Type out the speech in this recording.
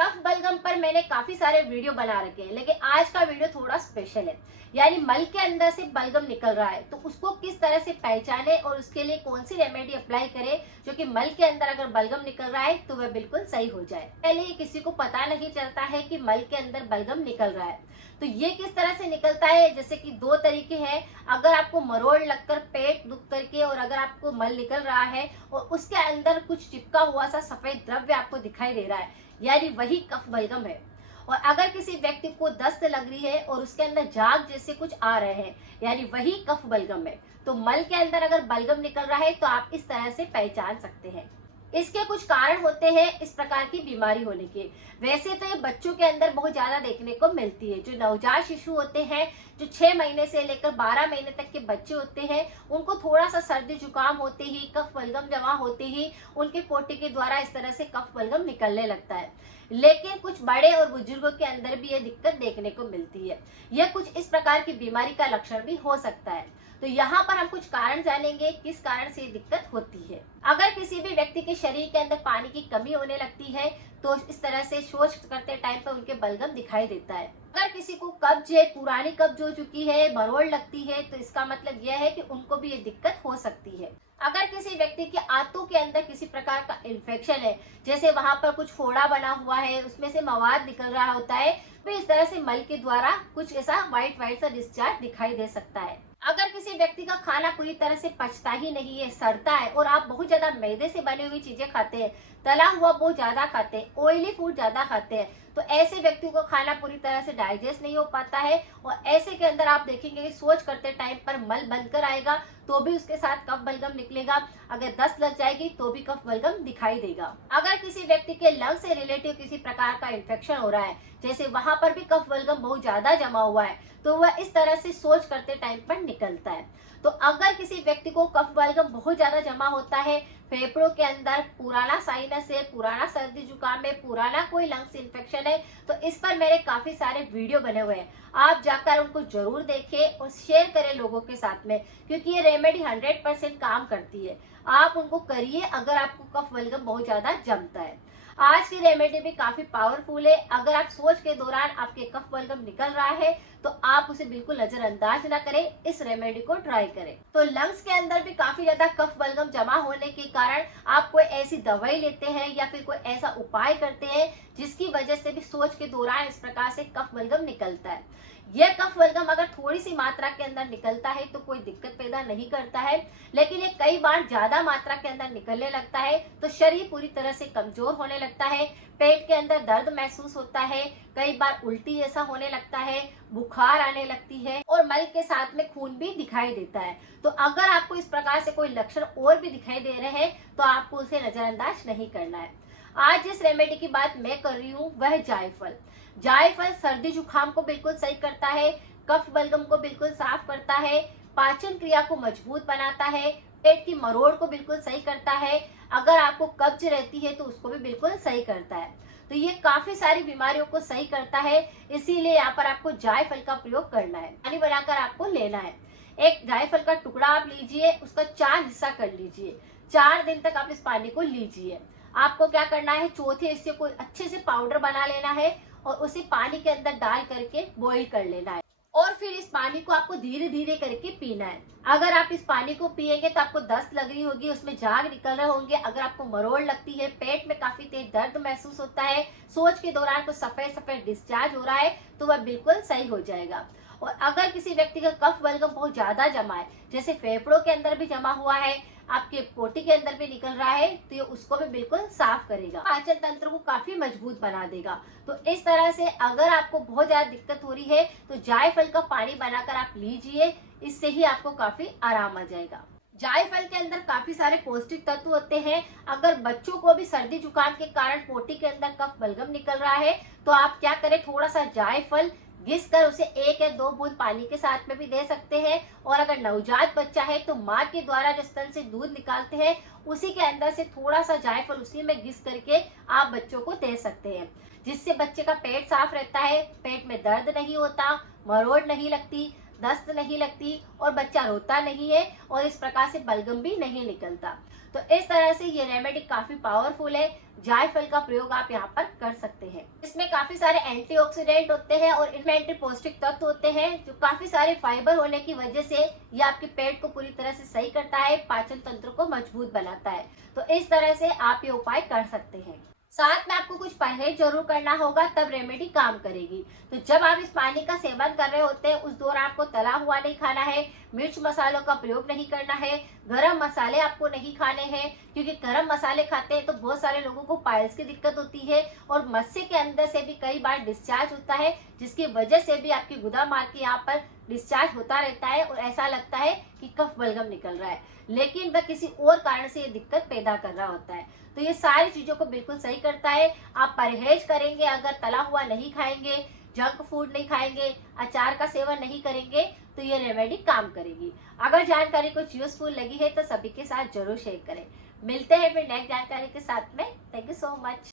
कफ बलगम पर मैंने काफी सारे वीडियो बना रखे हैं, लेकिन आज का वीडियो थोड़ा स्पेशल है। यानी मल के अंदर से बलगम निकल रहा है तो उसको किस तरह से पहचाने और उसके लिए कौन सी रेमेडी अप्लाई करें जो कि मल के अंदर अगर बलगम निकल रहा है तो वह बिल्कुल सही हो जाए। पहले ये किसी को पता नहीं चलता है कि मल के अंदर बलगम निकल रहा है, तो ये किस तरह से निकलता है। जैसे कि दो तरीके हैं। अगर आपको मरोड़ लगकर पेट दुख करके और अगर आपको मल निकल रहा है और उसके अंदर कुछ चिपका हुआ सा सफेद द्रव्य आपको दिखाई दे रहा है, यानी वही कफ बलगम है। और अगर किसी व्यक्ति को दस्त लग रही है और उसके अंदर झाग जैसे कुछ आ रहे हैं, यानी वही कफ बलगम है। तो मल के अंदर अगर बलगम निकल रहा है तो आप इस तरह से पहचान सकते हैं। इसके कुछ कारण होते हैं इस प्रकार की बीमारी होने के। वैसे तो ये बच्चों के अंदर बहुत ज्यादा देखने को मिलती है। जो नवजात शिशु होते हैं, जो 6 महीने से लेकर 12 महीने तक के बच्चे होते हैं, उनको थोड़ा सा सर्दी जुकाम होते ही, कफ बलगम जमा होते ही उनके पोटी के द्वारा इस तरह से कफ बलगम निकलने लगता है। लेकिन कुछ बड़े और बुजुर्गों के अंदर भी ये दिक्कत देखने को मिलती है। यह कुछ इस प्रकार की बीमारी का लक्षण भी हो सकता है। तो यहाँ पर हम कुछ कारण जानेंगे किस कारण से ये दिक्कत होती है। अगर किसी भी व्यक्ति के शरीर के अंदर पानी की कमी होने लगती है तो इस तरह से शौच करते टाइम पर उनके बलगम दिखाई देता है। अगर किसी को कब्ज है, पुरानी कब्ज हो चुकी है, मरोड़ लगती है, तो इसका मतलब यह है कि उनको भी ये दिक्कत हो सकती है। अगर किसी व्यक्ति के आंतों के अंदर किसी प्रकार का इन्फेक्शन है, जैसे वहां पर कुछ फोड़ा बना हुआ है, उसमें से मवाद निकल रहा होता है, तो इस तरह से मल के द्वारा कुछ ऐसा व्हाइट सा डिस्चार्ज दिखाई दे सकता है। अगर किसी व्यक्ति का खाना पूरी तरह से पचता ही नहीं है, सड़ता है और आप बहुत ज्यादा मैदे से बनी हुई चीजें खाते हैं, तला हुआ बहुत ज्यादा खाते हैं, ऑयली फूड ज्यादा खाते हैं, तो ऐसे व्यक्तियों को खाना पूरी तरह से डाइजेस्ट नहीं हो पाता है और ऐसे के अंदर आप देखेंगे कि शौच करते टाइम पर मल बनकर आएगा तो भी उसके साथ कफ बलगम निकलेगा। अगर दस्त लग जाएगी तो भी कफ बलगम दिखाई देगा। अगर किसी व्यक्ति के लंग से रिलेटिव किसी प्रकार का इन्फेक्शन हो रहा है, जैसे वहां पर भी कफ बलगम बहुत ज्यादा जमा हुआ है, तो वह इस तरह से शौच करते टाइम पर निकलता है। तो अगर किसी व्यक्ति को कफ बलगम बहुत ज्यादा जमा होता है, फेफड़ों के अंदर पुराना साइनस है, पुराना सर्दी जुकाम है, पुराना कोई लंग्स इन्फेक्शन है, तो इस पर मेरे काफी सारे वीडियो बने हुए हैं। आप जाकर उनको जरूर देखें और शेयर करें लोगों के साथ में, क्योंकि ये रेमेडी 100% काम करती है। आप उनको करिए अगर आपको कफ बलगम बहुत ज्यादा जमता है। आज की रेमेडी भी काफी पावरफुल है। अगर आप शौच के दौरान आपके कफ बलगम निकल रहा है तो आप उसे बिल्कुल नजरअंदाज न करें, इस रेमेडी को ट्राई करें। तो लंग्स के अंदर भी काफी ज्यादा कफ बलगम जमा होने के कारण आप कोई ऐसी दवाई लेते हैं या फिर कोई ऐसा उपाय करते हैं जिसकी वजह से भी शौच के दौरान इस प्रकार से कफ बलगम निकलता है। यह कफ बलगम अगर थोड़ी सी मात्रा के अंदर निकलता है तो कोई दिक्कत पैदा नहीं करता है, लेकिन ये कई बार ज्यादा मात्रा के अंदर निकलने लगता है तो शरीर पूरी तरह से कमजोर होने लगता है, पेट के अंदर दर्द महसूस होता है, कई बार उल्टी ऐसा होने लगता है, बुखार आने लगती है और मल के साथ में खून भी दिखाई देता है। तो अगर आपको इस प्रकार से कोई लक्षण और भी दिखाई दे रहे हैं तो आपको उसे नजरअंदाज नहीं करना है। आज जिस रेमेडी की बात मैं कर रही हूँ वह जायफल। जायफल सर्दी जुकाम को बिल्कुल सही करता है, कफ बलगम को बिल्कुल साफ करता है, पाचन क्रिया को मजबूत बनाता है, पेट की मरोड़ को बिल्कुल सही करता है, अगर आपको कब्ज रहती है तो उसको भी बिल्कुल सही करता है। तो ये काफी सारी बीमारियों को सही करता है, इसीलिए यहाँ पर आपको जायफल का प्रयोग करना है। पानी बनाकर आपको लेना है। एक जायफल का टुकड़ा आप लीजिए, उसका 4 हिस्सा कर लीजिए, 4 दिन तक आप इस पानी को लीजिए। आपको क्या करना है, चौथे हिस्से को अच्छे से पाउडर बना लेना है और उसे पानी के अंदर डाल करके बॉईल कर लेना है और फिर इस पानी को आपको धीरे धीरे करके पीना है। अगर आप इस पानी को पिएंगे तो आपको दस्त लग रही होगी, उसमें झाग निकल रहे होंगे, अगर आपको मरोड़ लगती है, पेट में काफी तेज दर्द महसूस होता है, शौच के दौरान तो सफेद सफेद डिस्चार्ज हो रहा है, तो वह बिल्कुल सही हो जाएगा। और अगर किसी व्यक्ति का कफ बलगम बहुत ज्यादा जमा है, जैसे फेफड़ों के अंदर भी जमा हुआ है, आपके पोटी के अंदर भी निकल रहा है, तो ये उसको भी बिल्कुल साफ करेगा, पाचन तंत्र को काफी मजबूत बना देगा। तो इस तरह से अगर आपको बहुत ज्यादा दिक्कत हो रही है तो जायफल का पानी बनाकर आप लीजिए, इससे ही आपको काफी आराम आ जाएगा। जायफल के अंदर काफी सारे पौष्टिक तत्व होते हैं। अगर बच्चों को भी सर्दी जुकाम के कारण पोटी के अंदर कफ बलगम निकल रहा है तो आप क्या करें, थोड़ा सा जायफल घिस कर उसे 1 या 2 बूंद पानी के साथ में भी दे सकते हैं। और अगर नवजात बच्चा है तो माँ के द्वारा जो स्तन से दूध निकालते हैं उसी के अंदर से थोड़ा सा जायफल उसी में घिस करके आप बच्चों को दे सकते हैं, जिससे बच्चे का पेट साफ रहता है, पेट में दर्द नहीं होता, मरोड़ नहीं लगती, दस्त नहीं लगती और बच्चा रोता नहीं है और इस प्रकार से बलगम भी नहीं निकलता। तो इस तरह से ये रेमेडी काफी पावरफुल है। जायफल का प्रयोग आप यहाँ पर कर सकते हैं। इसमें काफी सारे एंटीऑक्सीडेंट होते हैं और इनमें एंटी पौष्टिक तत्व होते हैं जो काफी सारे फाइबर होने की वजह से ये आपके पेट को पूरी तरह से सही करता है, पाचन तंत्र को मजबूत बनाता है। तो इस तरह से आप ये उपाय कर सकते हैं। साथ में आपको कुछ परहेज जरूर करना होगा, तब रेमेडी काम करेगी। तो जब आप इस पानी का सेवन कर रहे होते हैं उस दौरान आपको तला हुआ नहीं खाना है, मिर्च मसालों का प्रयोग नहीं करना है, गरम मसाले आपको नहीं खाने हैं, क्योंकि गरम मसाले खाते हैं तो बहुत सारे लोगों को पाइल्स की दिक्कत होती है और मस्से के अंदर से भी कई बार डिस्चार्ज होता है, जिसकी वजह से भी आपकी गुदा मार्ग के यहाँ पर डिस्चार्ज होता रहता है और ऐसा लगता है कि कफ बलगम निकल रहा है, लेकिन वह किसी और कारण से ये दिक्कत पैदा कर रहा होता है। तो ये सारी चीजों को बिल्कुल सही करता है। आप परहेज करेंगे, अगर तला हुआ नहीं खाएंगे, जंक फूड नहीं खाएंगे, अचार का सेवन नहीं करेंगे, तो ये रेमेडी काम करेगी। अगर जानकारी कुछ यूजफुल लगी है तो सभी के साथ जरूर शेयर करें। मिलते हैं फिर नेक्स्ट जानकारी के साथ में। Thank you so much.